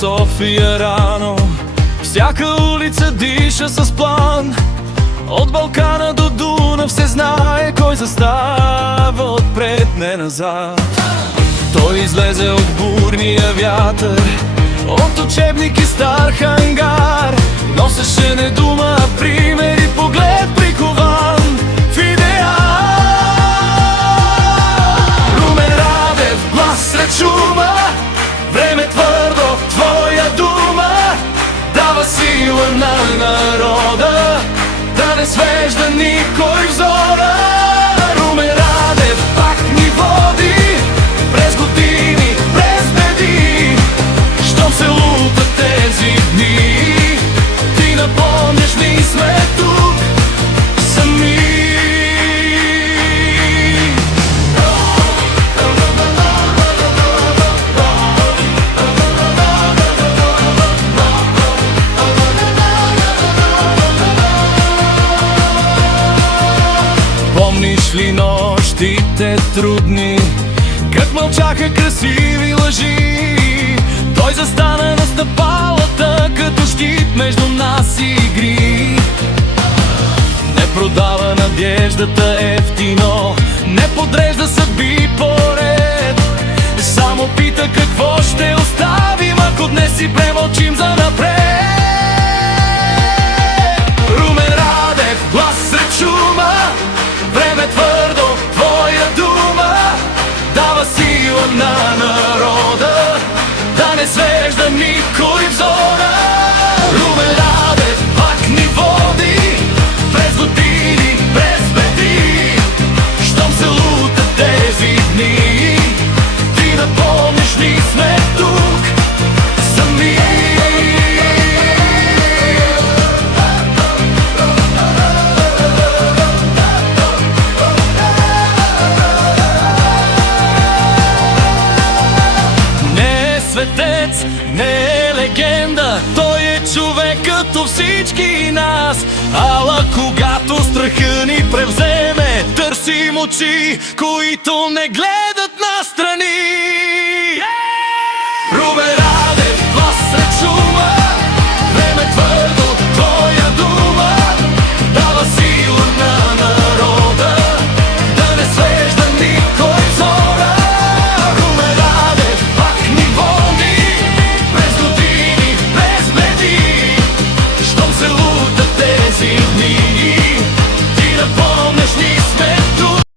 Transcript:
София рано, всяка улица диша с план. От Балкана до Дунав се знае кой застава отпред, не назад. Той излезе от бурния вятър, от учебник и стар хангар. Носеше не дума, а пример и поглед прикован в идеал. Румен Радев, глас сред шума, време твърдо, твоя дума дава сила на народа, да не свежда никой взора. Румен Радев пак ни води през години, през беди. Щом се лутат тези дни, ти напомняш, ни сме тук сами. Помниш ли нощите трудни, как мълчаха красиви лъжи? Той застана на стъпалата, като щит между нас и игри. Не продава надеждата ефтино, не подрежда съдби поред. Само пита какво ще оставим, ако днес си премълчим за напред. Румен Радев, глас сред шума, време твърдо, твоя дума дава сила на народа, да не свежда никой взора. Румен Радев пак ни води през години, през беди. Щом се лутат тези дни, ти напомниш, ни сме тук сами. Светец, не е легенда, той е човек като всички нас. Ала когато страха ни превземе, търсим очи, които не гледат.